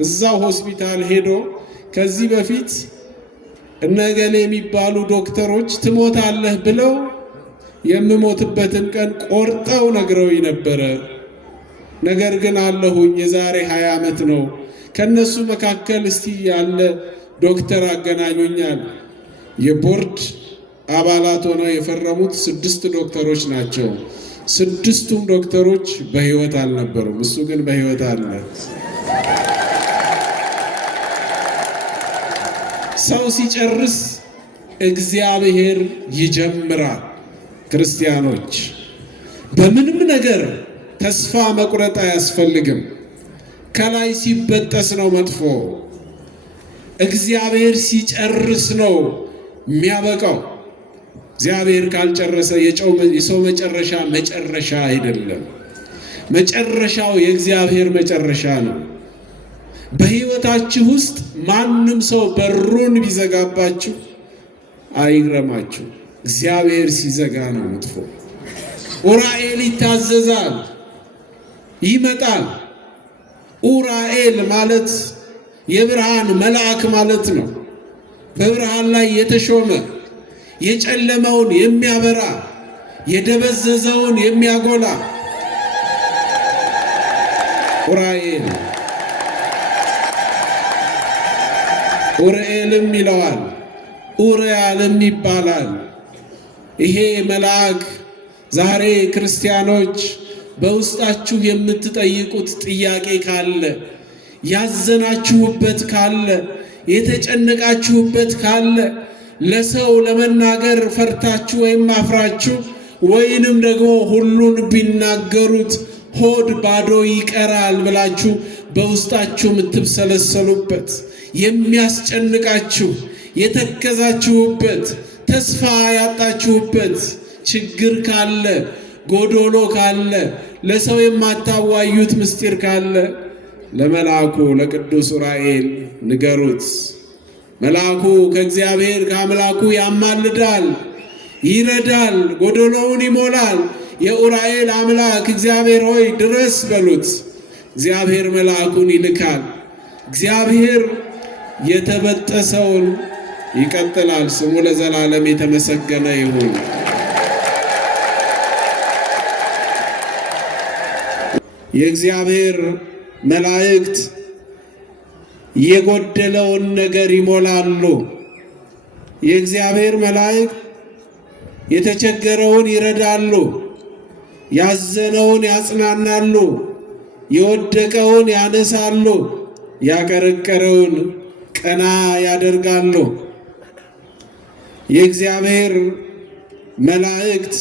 እዛው ሆስፒታል ሄዶ ከዚህ በፊት እነገሌ የሚባሉ ዶክተሮች ትሞታለህ ብለው የምሞትበትን ቀን ቆርጠው ነግረውኝ ነበረ። ነገር ግን አለሁኝ የዛሬ 20 ዓመት ነው። ከነሱ መካከል እስቲ ያለ ዶክተር አገናኙኛል። የቦርድ አባላት ሆነው የፈረሙት 6 ዶክተሮች ናቸው። 6ቱም ዶክተሮች በህይወት አልነበሩም። እሱ ግን በህይወት አለ። ሰው ሲጨርስ እግዚአብሔር ይጀምራል። ክርስቲያኖች በምንም ነገር ተስፋ መቁረጥ አያስፈልግም። ከላይ ሲበጠስ ነው መጥፎ። እግዚአብሔር ሲጨርስ ነው የሚያበቃው። እግዚአብሔር ካልጨረሰ የሰው መጨረሻ አይደለም። መጨረሻው የእግዚአብሔር መጨረሻ ነው። በህይወታችሁ ውስጥ ማንም ሰው በሩን ቢዘጋባችሁ አይግረማችሁ። እግዚአብሔር ሲዘጋ ነው መጥፎ። ኡራኤል ይታዘዛል፣ ይመጣል። ኡራኤል ማለት የብርሃን መልአክ ማለት ነው። በብርሃን ላይ የተሾመ የጨለመውን የሚያበራ የደበዘዘውን የሚያጎላ ኡራኤል። ኡራኤልም ይለዋል፣ ኡራኤልም ይባላል። ይሄ መልአክ ዛሬ ክርስቲያኖች በውስጣችሁ የምትጠይቁት ጥያቄ ካለ፣ ያዘናችሁበት ካለ፣ የተጨነቃችሁበት ካለ፣ ለሰው ለመናገር ፈርታችሁ ወይም አፍራችሁ ወይንም ደግሞ ሁሉን ቢናገሩት ሆድ ባዶ ይቀራል ብላችሁ በውስጣችሁ የምትብሰለሰሉበት የሚያስጨንቃችሁ የተከዛችሁበት ተስፋ ያጣችሁበት ችግር ካለ፣ ጎዶሎ ካለ፣ ለሰው የማታዋዩት ምስጢር ካለ ለመልአኩ ለቅዱስ ኡራኤል ንገሩት። መልአኩ ከእግዚአብሔር ከአምላኩ ያማልዳል፣ ይረዳል፣ ጎዶሎውን ይሞላል። የኡራኤል አምላክ እግዚአብሔር ሆይ ድረስ በሉት። እግዚአብሔር መልአኩን ይልካል። እግዚአብሔር የተበጠሰውን ይቀጥላል። ስሙ ለዘላለም የተመሰገነ ይሁን። የእግዚአብሔር መላእክት የጎደለውን ነገር ይሞላሉ። የእግዚአብሔር መላእክት የተቸገረውን ይረዳሉ፣ ያዘነውን ያጽናናሉ፣ የወደቀውን ያነሳሉ፣ ያቀረቀረውን ቀና ያደርጋሉ። የእግዚአብሔር መላእክት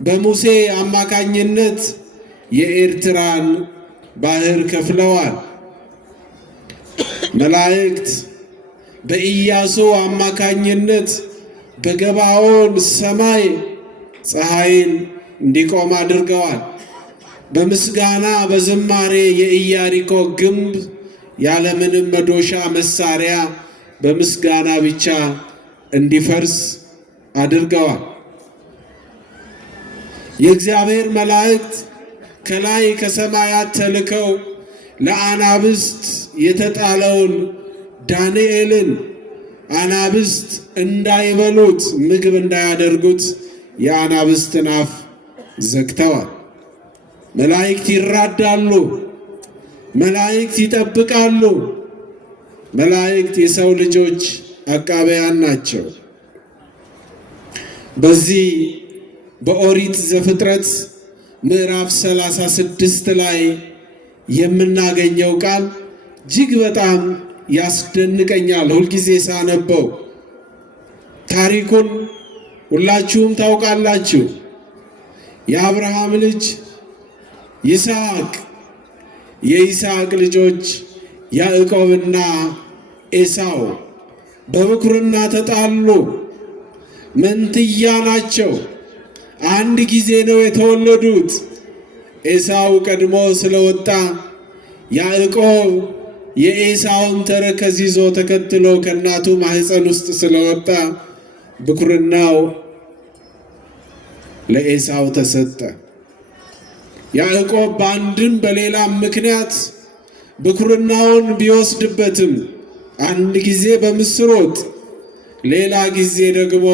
በሙሴ አማካኝነት የኤርትራን ባህር ከፍለዋል። መላእክት በኢያሱ አማካኝነት በገባዖን ሰማይ ፀሐይን እንዲቆም አድርገዋል። በምስጋና በዝማሬ የኢያሪኮ ግንብ ያለምንም መዶሻ መሳሪያ በምስጋና ብቻ እንዲፈርስ አድርገዋል። የእግዚአብሔር መላእክት ከላይ ከሰማያት ተልከው ለአናብስት የተጣለውን ዳንኤልን አናብስት እንዳይበሉት ምግብ እንዳያደርጉት የአናብስትን አፍ ዘግተዋል። መላእክት ይራዳሉ፣ መላእክት ይጠብቃሉ። መላእክት የሰው ልጆች አቃበያን ናቸው። በዚህ በኦሪት ዘፍጥረት ምዕራፍ 36 ላይ የምናገኘው ቃል እጅግ በጣም ያስደንቀኛል። ሁልጊዜ ሳነበው ታሪኩን ሁላችሁም ታውቃላችሁ። የአብርሃም ልጅ ይስሐቅ፣ የይስሐቅ ልጆች ያዕቆብና ኤሳው በብኩርና ተጣሉ። መንትያ ናቸው። አንድ ጊዜ ነው የተወለዱት። ኤሳው ቀድሞ ስለወጣ ያዕቆብ የኤሳውን ተረከዝ ይዞ ተከትሎ ከእናቱ ማህፀን ውስጥ ስለወጣ ብኩርናው ለኤሳው ተሰጠ። ያዕቆብ በአንድም በሌላም ምክንያት ብኩርናውን ቢወስድበትም አንድ ጊዜ በምስር ወጥ ሌላ ጊዜ ደግሞ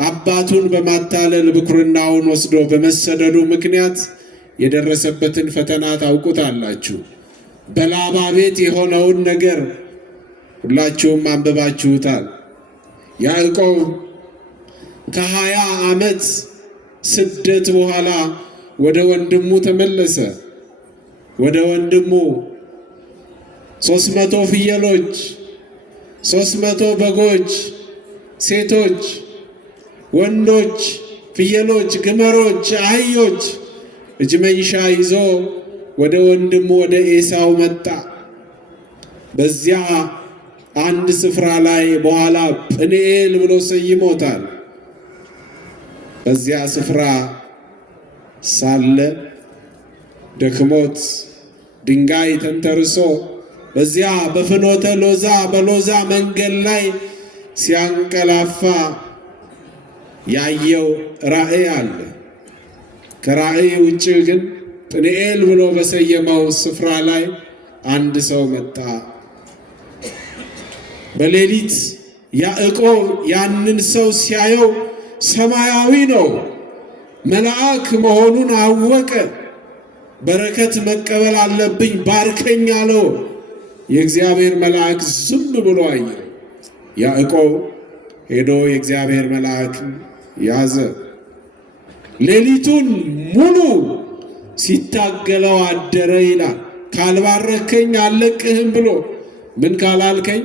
አባቱን በማታለል ብኩርናውን ወስዶ በመሰደዱ ምክንያት የደረሰበትን ፈተና ታውቁታላችሁ። በላባ ቤት የሆነውን ነገር ሁላችሁም አንብባችሁታል። ያዕቆብ ከ20 ዓመት ስደት በኋላ ወደ ወንድሙ ተመለሰ። ወደ ወንድሙ 300 ፍየሎች፣ 300 በጎች፣ ሴቶች፣ ወንዶች፣ ፍየሎች፣ ግመሮች፣ አህዮች እጅ መንሻ ይዞ ወደ ወንድሙ ወደ ኤሳው መጣ። በዚያ አንድ ስፍራ ላይ በኋላ ጵኒኤል ብሎ ሰይሞታል። በዚያ ስፍራ ሳለ ደክሞት ድንጋይ ተንተርሶ በዚያ በፍኖተ ሎዛ በሎዛ መንገድ ላይ ሲያንቀላፋ ያየው ራእይ አለ። ከራእይ ውጭ ግን ጵኒኤል ብሎ በሰየመው ስፍራ ላይ አንድ ሰው መጣ። በሌሊት ያዕቆብ ያንን ሰው ሲያየው ሰማያዊ ነው፣ መልአክ መሆኑን አወቀ። በረከት መቀበል አለብኝ ባርከኝ አለው። የእግዚአብሔር መልአክ ዝም ብሎ አየ። ያዕቆብ ሄዶ የእግዚአብሔር መልአክ ያዘ። ሌሊቱን ሙሉ ሲታገለው አደረ ይላል። ካልባረከኝ አልለቅህም ብሎ ምን ካላልከኝ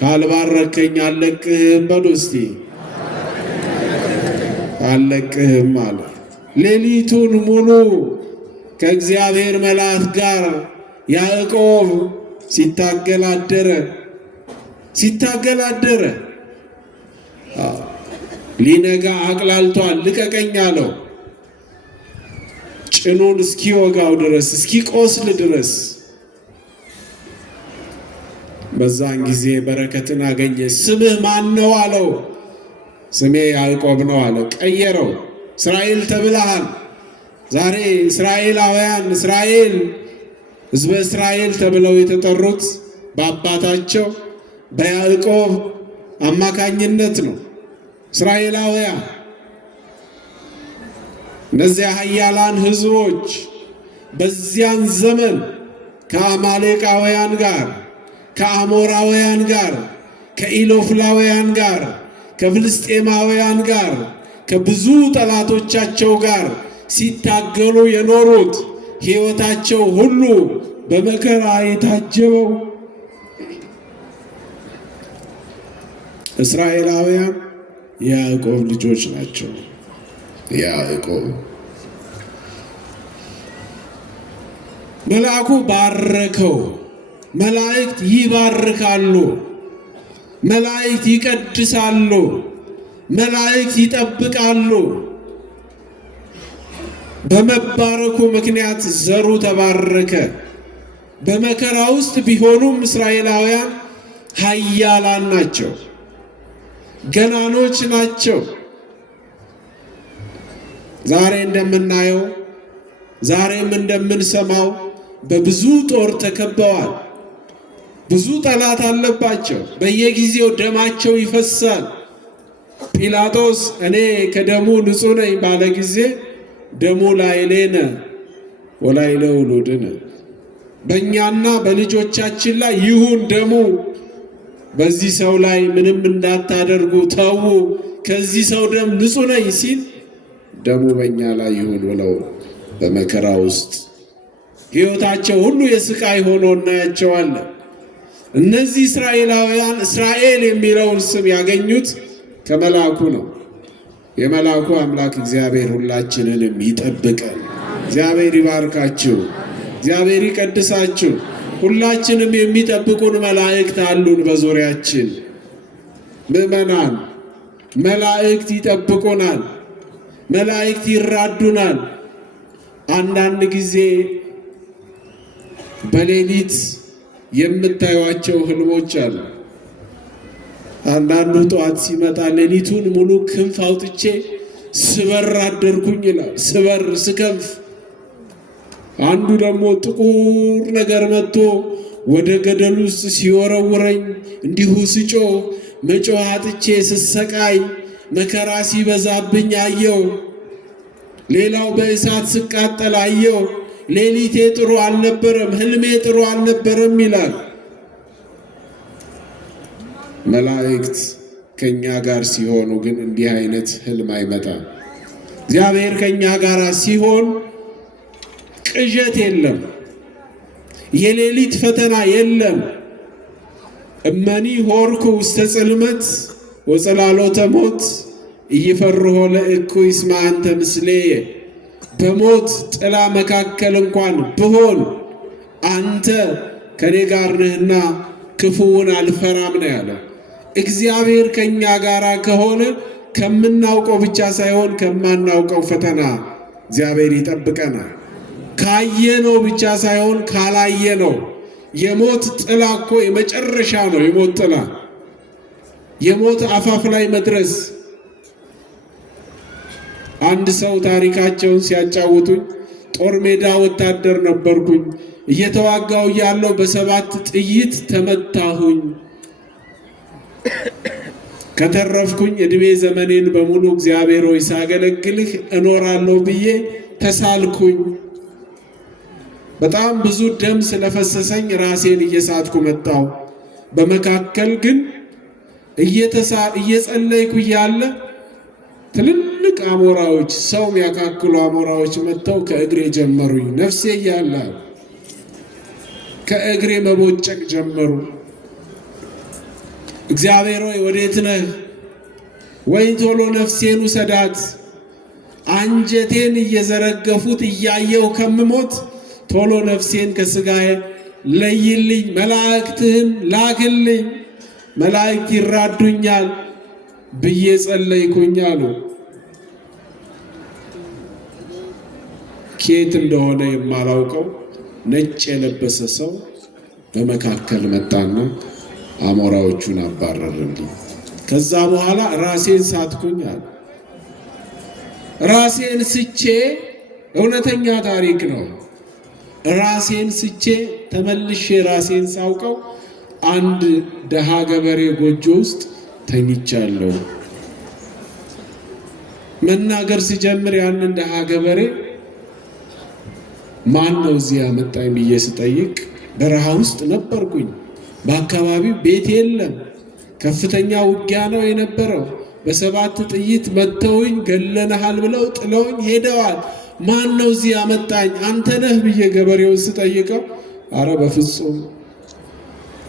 ካልባረከኝ አልለቅህም በሉ እስቲ። አልለቅህም አለ። ሌሊቱን ሙሉ ከእግዚአብሔር መልአክ ጋር ያዕቆብ ሲታገል አደረ። ሊነጋ አቅላልቷል። ልቀቀኝ አለው። ጭኑን እስኪወጋው ድረስ እስኪቆስል ድረስ። በዛን ጊዜ በረከትን አገኘ። ስምህ ማን ነው አለው። ስሜ ያዕቆብ ነው አለ። ቀየረው። እስራኤል ተብለሃል። ዛሬ እስራኤላውያን እስራኤል ሕዝበ እስራኤል ተብለው የተጠሩት በአባታቸው በያዕቆብ አማካኝነት ነው። እስራኤላውያን እነዚያ ኃያላን ሕዝቦች በዚያን ዘመን ከአማሌቃውያን ጋር፣ ከአሞራውያን ጋር፣ ከኢሎፍላውያን ጋር፣ ከፍልስጤማውያን ጋር፣ ከብዙ ጠላቶቻቸው ጋር ሲታገሉ የኖሩት ሕይወታቸው ሁሉ በመከራ የታጀበው እስራኤላውያን የያዕቆብ ልጆች ናቸው። ያዕቆብ መልአኩ ባረከው። መላእክት ይባርካሉ፣ መላእክት ይቀድሳሉ፣ መላእክት ይጠብቃሉ። በመባረኩ ምክንያት ዘሩ ተባረከ። በመከራ ውስጥ ቢሆኑም እስራኤላውያን ኃያላን ናቸው፣ ገናኖች ናቸው። ዛሬ እንደምናየው ዛሬም እንደምንሰማው በብዙ ጦር ተከበዋል። ብዙ ጠላት አለባቸው። በየጊዜው ደማቸው ይፈሳል። ጲላጦስ እኔ ከደሙ ንጹሕ ነኝ ባለ ጊዜ ደሙ ላዕሌነ ወላዕለ ውሉድነ፣ በእኛና በልጆቻችን ላይ ይሁን ደሙ፣ በዚህ ሰው ላይ ምንም እንዳታደርጉ ተዉ፣ ከዚህ ሰው ደም ንጹሕ ነኝ ሲል ደሙ በእኛ ላይ ይሁን ብለው በመከራ ውስጥ ሕይወታቸው ሁሉ የስቃይ ሆኖ እናያቸዋለን። እነዚህ እስራኤላውያን እስራኤል የሚለውን ስም ያገኙት ከመልአኩ ነው። የመልአኩ አምላክ እግዚአብሔር ሁላችንንም ይጠብቀን። እግዚአብሔር ይባርካችሁ፣ እግዚአብሔር ይቀድሳችሁ። ሁላችንም የሚጠብቁን መላእክት አሉን በዙሪያችን። ምእመናን መላእክት ይጠብቁናል፣ መላእክት ይራዱናል። አንዳንድ ጊዜ በሌሊት የምታዩቸው ህልሞች አሉ። አንዳንዱ ጠዋት ሲመጣ ሌሊቱን ሙሉ ክንፍ አውጥቼ ስበር አደርኩኝ ይላል። ስበር ስከንፍ አንዱ ደግሞ ጥቁር ነገር መጥቶ ወደ ገደል ውስጥ ሲወረውረኝ እንዲሁ ስጮህ መጮህ አጥቼ ስሰቃይ መከራ ሲበዛብኝ አየው። ሌላው በእሳት ስቃጠል አየው። ሌሊቴ ጥሩ አልነበረም፣ ህልሜ ጥሩ አልነበረም ይላል። መላእክት ከኛ ጋር ሲሆኑ ግን እንዲህ አይነት ህልም አይመጣም። እግዚአብሔር ከኛ ጋር ሲሆን ቅዠት የለም፣ የሌሊት ፈተና የለም። እመኒ ሆርኩ ውስተ ጽልመት ወጸላሎተ ሞት ኢይፈርሆ ለእኩይ እስመ አንተ ምስሌየ። በሞት ጥላ መካከል እንኳን ብሆን አንተ ከኔ ጋር ነህና ክፉውን አልፈራም ነው ያለው። እግዚአብሔር ከኛ ጋር ከሆነ ከምናውቀው ብቻ ሳይሆን ከማናውቀው ፈተና እግዚአብሔር ይጠብቀናል። ካየነው ብቻ ሳይሆን ካላየነው። የሞት ጥላ እኮ የመጨረሻ ነው። የሞት ጥላ፣ የሞት አፋፍ ላይ መድረስ። አንድ ሰው ታሪካቸውን ሲያጫውቱኝ ጦር ሜዳ ወታደር ነበርኩኝ። እየተዋጋው ያለው በ7 ጥይት ተመታሁኝ። ከተረፍኩኝ እድሜ ዘመኔን በሙሉ እግዚአብሔር ሆይ ሳገለግልህ እኖራለሁ ብዬ ተሳልኩኝ። በጣም ብዙ ደም ስለፈሰሰኝ ራሴን እየሳትኩ መጣሁ። በመካከል ግን እየጸለይኩ እያለ ትልልቅ አሞራዎች፣ ሰው የሚያካክሉ አሞራዎች መጥተው ከእግሬ ጀመሩኝ። ነፍሴ እያለ ከእግሬ መቦጨቅ ጀመሩ። እግዚአብሔር ሆይ ወዴት ነህ? ወይ ቶሎ ነፍሴን ውሰዳት። አንጀቴን እየዘረገፉት እያየው ከምሞት ቶሎ ነፍሴን ከስጋዬ ለይልኝ፣ መላእክትህን ላክልኝ፣ መላእክት ይራዱኛል ብዬ ጸለይኩኝ አሉ። ኬት እንደሆነ የማላውቀው ነጭ የለበሰ ሰው በመካከል መጣና አሞራዎቹን አባረረልኝ። ከዛ በኋላ ራሴን ሳትኩኝ አሉ። ራሴን ስቼ፣ እውነተኛ ታሪክ ነው። ራሴን ስቼ ተመልሼ ራሴን ሳውቀው አንድ ደሃ ገበሬ ጎጆ ውስጥ ተኝቻለሁ። መናገር ሲጀምር ያንን ደሃ ገበሬ ማን ነው እዚህ ያመጣኝ ብዬ ስጠይቅ በረሃ ውስጥ ነበርኩኝ። በአካባቢው ቤት የለም። ከፍተኛ ውጊያ ነው የነበረው። በ7 ጥይት መተውኝ ገለነሃል ብለው ጥለውኝ ሄደዋል። ማን ነው እዚህ ያመጣኝ? አንተ ነህ ብዬ ገበሬውን ስጠይቀው አረ በፍጹም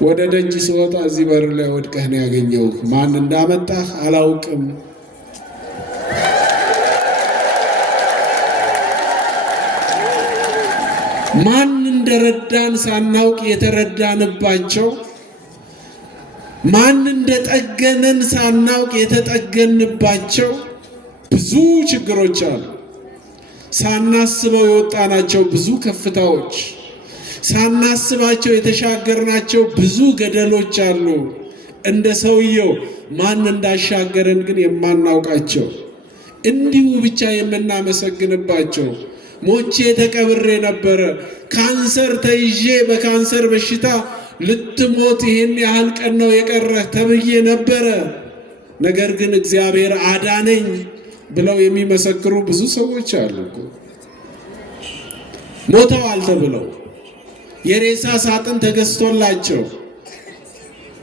ወደ ደጅ ስወጣ እዚህ በር ላይ ወድቀህ ነው ያገኘሁህ። ማን እንዳመጣህ አላውቅም። ማን እንደረዳን ሳናውቅ የተረዳንባቸው፣ ማን እንደጠገነን ሳናውቅ የተጠገንባቸው ብዙ ችግሮች አሉ። ሳናስበው የወጣናቸው ብዙ ከፍታዎች፣ ሳናስባቸው የተሻገርናቸው ብዙ ገደሎች አሉ። እንደ ሰውየው ማን እንዳሻገረን ግን የማናውቃቸው፣ እንዲሁ ብቻ የምናመሰግንባቸው። ሞቼ ተቀብሬ ነበረ። ካንሰር ተይዤ በካንሰር በሽታ ልትሞት ይህን ያህል ቀን ነው የቀረህ ተብዬ ነበረ። ነገር ግን እግዚአብሔር አዳነኝ ብለው የሚመሰክሩ ብዙ ሰዎች አሉ። ሞተዋል ተብለው የሬሳ ሳጥን ተገዝቶላቸው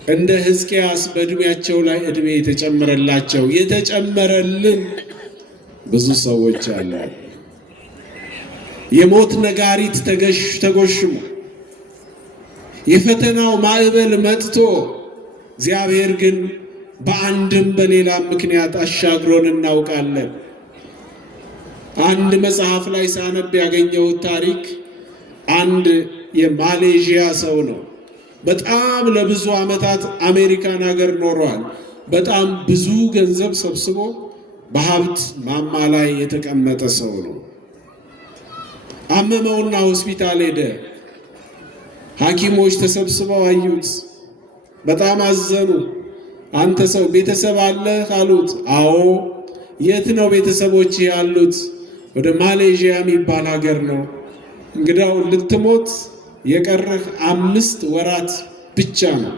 እንደ ሕዝቅያስ በእድሜያቸው ላይ እድሜ የተጨመረላቸው የተጨመረልን ብዙ ሰዎች አሉ። የሞት ነጋሪት ተጎሽሞ የፈተናው ማዕበል መጥቶ እግዚአብሔር ግን በአንድም በሌላም ምክንያት አሻግሮን እናውቃለን። አንድ መጽሐፍ ላይ ሳነብ ያገኘሁት ታሪክ አንድ የማሌዥያ ሰው ነው። በጣም ለብዙ ዓመታት አሜሪካን ሀገር ኖሯል። በጣም ብዙ ገንዘብ ሰብስቦ በሀብት ማማ ላይ የተቀመጠ ሰው ነው። አመመውና ሆስፒታል ሄደ። ሐኪሞች ተሰብስበው አዩት። በጣም አዘኑ። አንተ ሰው ቤተሰብ አለህ አሉት። አዎ። የት ነው ቤተሰቦች ያሉት? ወደ ማሌዥያ የሚባል ሀገር ነው። እንግዳው ልትሞት የቀረህ 5 ወራት ብቻ ነው።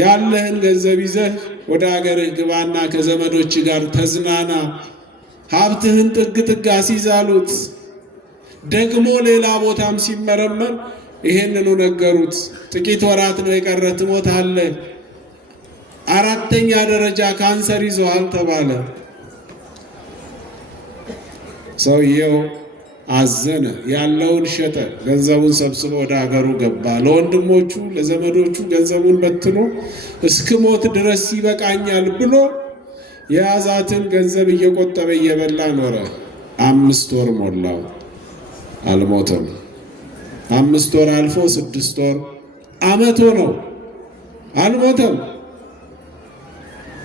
ያለህን ገንዘብ ይዘህ ወደ አገርህ ግባና ከዘመዶች ጋር ተዝናና፣ ሀብትህን ጥግ ጥግ አስይዛሉት። ደግሞ ሌላ ቦታም ሲመረመር ይሄንኑ ነገሩት። ጥቂት ወራት ነው የቀረ፣ ትሞታለህ፣ 4ኛ ደረጃ ካንሰር ይዞሃል ተባለ። ሰውየው አዘነ፣ ያለውን ሸጠ፣ ገንዘቡን ሰብስቦ ወደ ሀገሩ ገባ። ለወንድሞቹ ለዘመዶቹ ገንዘቡን በትኖ እስክሞት ድረስ ይበቃኛል ብሎ የያዛትን ገንዘብ እየቆጠበ እየበላ ኖረ። 5 ወር ሞላው፣ አልሞተም። 5 ወር አልፎ 6 ወር፣ ዓመት ሆነው፣ አልሞተም።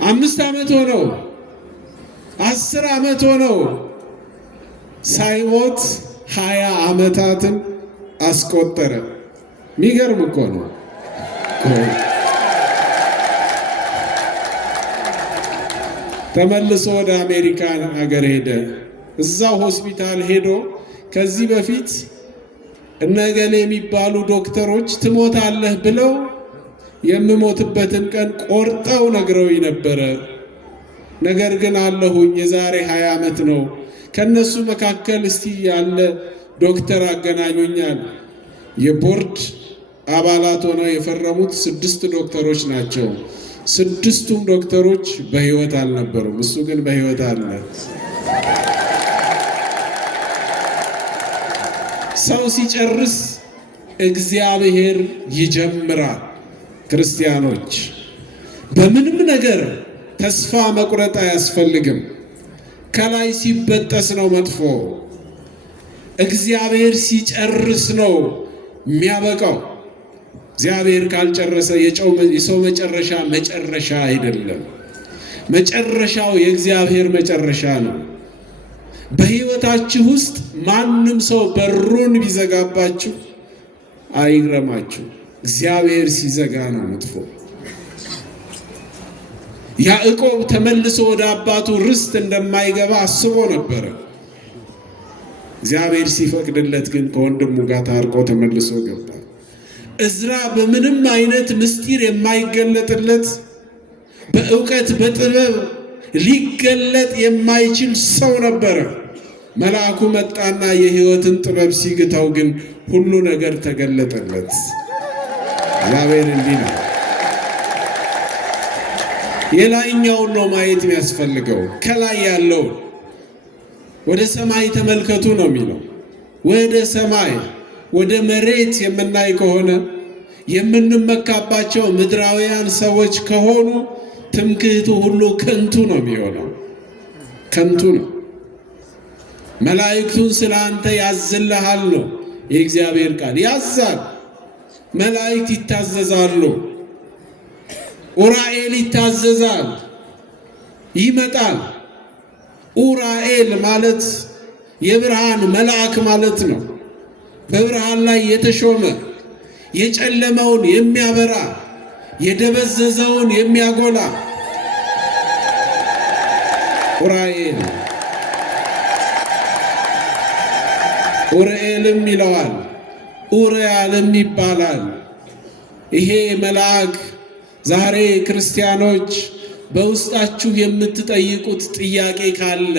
5 ዓመት ሆነው፣ 10 ዓመት ሆነው፣ ሳይሞት 20 ዓመታትን አስቆጠረ። የሚገርም እኮ ነው። ተመልሶ ወደ አሜሪካን ሀገር ሄደ። እዛው ሆስፒታል ሄዶ ከዚህ በፊት እነገሌ የሚባሉ ዶክተሮች ትሞታለህ ብለው የምሞትበትን ቀን ቆርጠው ነግረውኝ ነበረ። ነገር ግን አለሁኝ፣ የዛሬ 20 ዓመት ነው። ከነሱ መካከል እስቲ ያለ ዶክተር አገናኙኛል። የቦርድ አባላት ሆነው የፈረሙት 6 ዶክተሮች ናቸው። 6ቱም ዶክተሮች በሕይወት አልነበሩም። እሱ ግን በሕይወት አለ። ሰው ሲጨርስ እግዚአብሔር ይጀምራል። ክርስቲያኖች በምንም ነገር ተስፋ መቁረጥ አያስፈልግም። ከላይ ሲበጠስ ነው መጥፎ። እግዚአብሔር ሲጨርስ ነው የሚያበቃው። እግዚአብሔር ካልጨረሰ የሰው መጨረሻ መጨረሻ አይደለም። መጨረሻው የእግዚአብሔር መጨረሻ ነው። በሕይወታችሁ ውስጥ ማንም ሰው በሩን ቢዘጋባችሁ አይግረማችሁ። እግዚአብሔር ሲዘጋ ነው መጥፎ። ያዕቆብ ተመልሶ ወደ አባቱ ርስት እንደማይገባ አስቦ ነበረ። እግዚአብሔር ሲፈቅድለት ግን ከወንድሙ ጋር ታርቆ ተመልሶ ገባ። እዝራ በምንም አይነት ምስጢር የማይገለጥለት፣ በእውቀት በጥበብ ሊገለጥ የማይችል ሰው ነበረ። መልአኩ መጣና የሕይወትን ጥበብ ሲግታው ግን ሁሉ ነገር ተገለጠለት። እግዚአብሔር እንዲህ ነው። የላይኛውን ነው ማየት የሚያስፈልገው፣ ከላይ ያለው። ወደ ሰማይ ተመልከቱ ነው የሚለው። ወደ ሰማይ ወደ መሬት የምናይ ከሆነ የምንመካባቸው ምድራውያን ሰዎች ከሆኑ ትምክህቱ ሁሉ ከንቱ ነው የሚሆነው፣ ከንቱ ነው። መላእክቱን ስለ አንተ ያዝልሃል ነው የእግዚአብሔር ቃል። ያዛል። መላእክት ይታዘዛሉ። ኡራኤል ይታዘዛል፣ ይመጣል። ኡራኤል ማለት የብርሃን መልአክ ማለት ነው። በብርሃን ላይ የተሾመ የጨለመውን የሚያበራ የደበዘዘውን የሚያጎላ ኡራኤል። ኡራኤልም ይለዋል፣ ኡራኤልም ይባላል። ይሄ መልአክ ዛሬ ክርስቲያኖች በውስጣችሁ የምትጠይቁት ጥያቄ ካለ፣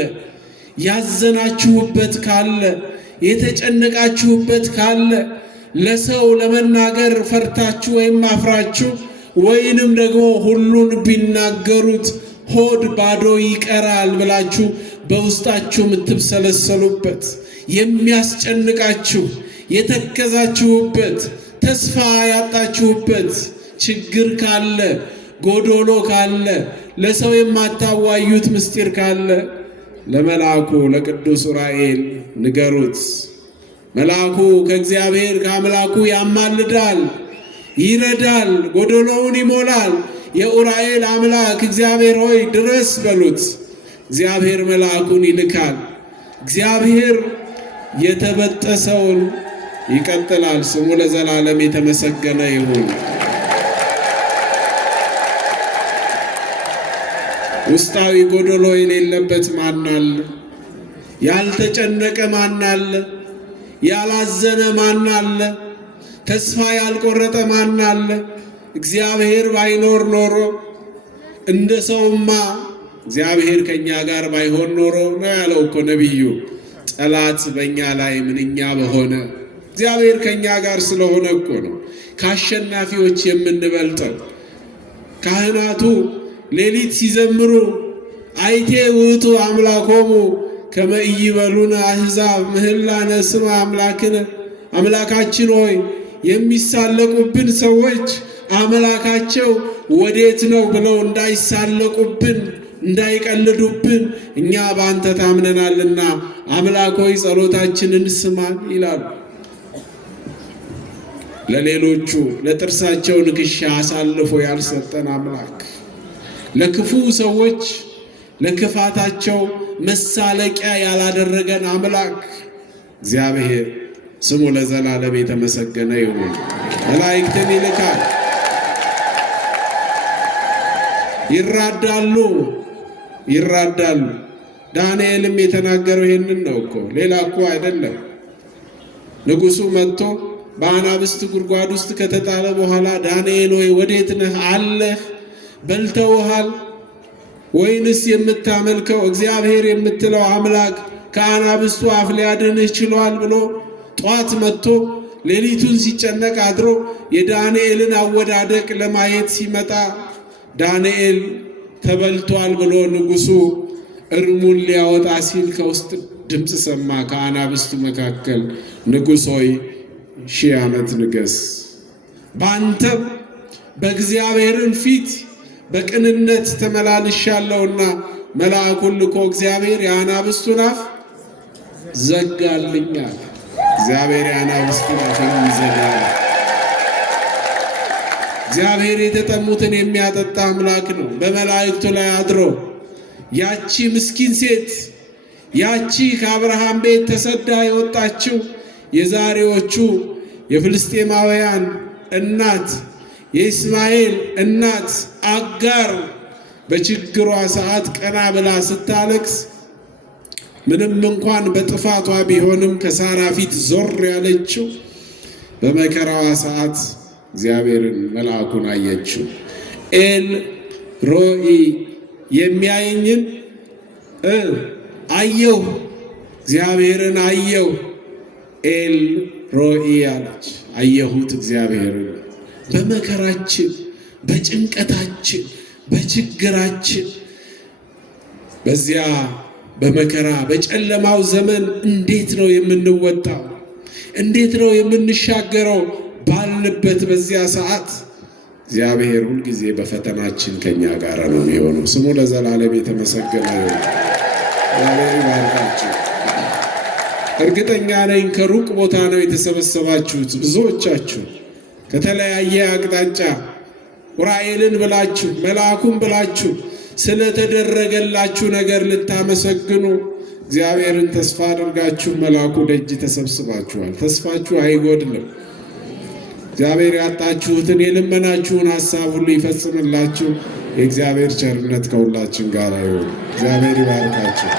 ያዘናችሁበት ካለ፣ የተጨነቃችሁበት ካለ፣ ለሰው ለመናገር ፈርታችሁ ወይም አፍራችሁ ወይንም ደግሞ ሁሉን ቢናገሩት ሆድ ባዶ ይቀራል ብላችሁ በውስጣችሁ የምትብሰለሰሉበት፣ የሚያስጨንቃችሁ፣ የተከዛችሁበት፣ ተስፋ ያጣችሁበት ችግር ካለ፣ ጎዶሎ ካለ፣ ለሰው የማታዋዩት ምስጢር ካለ ለመልአኩ ለቅዱስ ኡራኤል ንገሩት። መልአኩ ከእግዚአብሔር ከአምላኩ ያማልዳል፣ ይረዳል፣ ጎዶሎውን ይሞላል። የኡራኤል አምላክ እግዚአብሔር ሆይ ድረስ በሉት። እግዚአብሔር መልአኩን ይልካል። እግዚአብሔር የተበጠሰውን ይቀጥላል። ስሙ ለዘላለም የተመሰገነ ይሁን። ውስጣዊ ጎዶሎ የሌለበት ማን አለ? ያልተጨነቀ ማን አለ? ያላዘነ ማን አለ? ተስፋ ያልቆረጠ ማን አለ? እግዚአብሔር ባይኖር ኖሮ እንደ ሰውማ እግዚአብሔር ከኛ ጋር ባይሆን ኖሮ ነው ያለው እኮ ነቢዩ። ጠላት በእኛ ላይ ምንኛ በሆነ። እግዚአብሔር ከኛ ጋር ስለሆነ እኮ ነው ከአሸናፊዎች የምንበልጠው። ካህናቱ ሌሊት ሲዘምሩ አይቴ ውእቱ አምላኮሙ ከመ ኢይበሉነ አሕዛብ ምህላነ ስመ አምላክነ፣ አምላካችን ሆይ የሚሳለቁብን ሰዎች አምላካቸው ወዴት ነው ብለው እንዳይሳለቁብን እንዳይቀልዱብን እኛ በአንተ ታምነናልና አምላክ ሆይ ጸሎታችንን ስማን ይላሉ። ለሌሎቹ ለጥርሳቸው ንክሻ አሳልፎ ያልሰጠን አምላክ፣ ለክፉ ሰዎች ለክፋታቸው መሳለቂያ ያላደረገን አምላክ እግዚአብሔር ስሙ ለዘላለም የተመሰገነ ይሁን። መላእክትን ይልካል፣ ይራዳሉ። ዳንኤልም የተናገረው ይህንን ነው እኮ፣ ሌላ እኮ አይደለም። ንጉሡ መጥቶ በአናብስት ጉድጓድ ውስጥ ከተጣለ በኋላ ዳንኤል ሆይ ወዴት ነህ? አለህ? በልተውሃል? ወይንስ የምታመልከው እግዚአብሔር የምትለው አምላክ ከአናብስቱ አፍ ሊያድንህ ችሏል ብሎ ጧት መጥቶ ሌሊቱን ሲጨነቅ አድሮ የዳንኤልን አወዳደቅ ለማየት ሲመጣ ዳንኤል ተበልቷል ብሎ ንጉሡ እርሙን ሊያወጣ ሲል ከውስጥ ድምፅ ሰማ ከአናብስቱ መካከል፣ ንጉሥ ሆይ 1000 ዓመት ንገስ፣ በአንተም በእግዚአብሔርን ፊት በቅንነት ተመላልሻለሁና መልአኩን ልኮ እግዚአብሔር የአናብስቱን አፍ ዘጋልኛል። እግዚአብሔር የአናብስቱን አፍ ይዘጋል። እግዚአብሔር የተጠሙትን የሚያጠጣ አምላክ ነው። በመላእክቱ ላይ አድሮ ያቺ ምስኪን ሴት ያቺ ከአብርሃም ቤት ተሰዳ የወጣችው የዛሬዎቹ የፍልስጤማውያን እናት የእስማኤል እናት አጋር በችግሯ ሰዓት ቀና ብላ ስታለቅስ ምንም እንኳን በጥፋቷ ቢሆንም ከሳራ ፊት ዞር ያለችው በመከራዋ ሰዓት እግዚአብሔርን መልአኩን አየችው። ኤል ሮኢ የሚያየኝን አየሁ፣ እግዚአብሔርን አየሁ። ኤል ሮኢ አለች፣ አየሁት እግዚአብሔርን። በመከራችን በጭንቀታችን በችግራችን በዚያ በመከራ በጨለማው ዘመን እንዴት ነው የምንወጣው? እንዴት ነው የምንሻገረው ባልንበት በዚያ ሰዓት እግዚአብሔር ሁልጊዜ በፈተናችን ከኛ ጋር ነው የሚሆነው። ስሙ ለዘላለም የተመሰገነ ይሁን። እግዚአብሔር ይባርካችሁ። እርግጠኛ ነኝ ከሩቅ ቦታ ነው የተሰበሰባችሁት። ብዙዎቻችሁ ከተለያየ አቅጣጫ ዑራኤልን ብላችሁ መልአኩን ብላችሁ ስለተደረገላችሁ ነገር ልታመሰግኑ እግዚአብሔርን ተስፋ አድርጋችሁ መልአኩ ደጅ ተሰብስባችኋል። ተስፋችሁ አይጎድልም። እግዚአብሔር ያጣችሁትን የልመናችሁን ሐሳብ ሁሉ ይፈጽምላችሁ። የእግዚአብሔር ቸርነት ከሁላችን ጋር ይሁን። እግዚአብሔር ይባርካችሁ።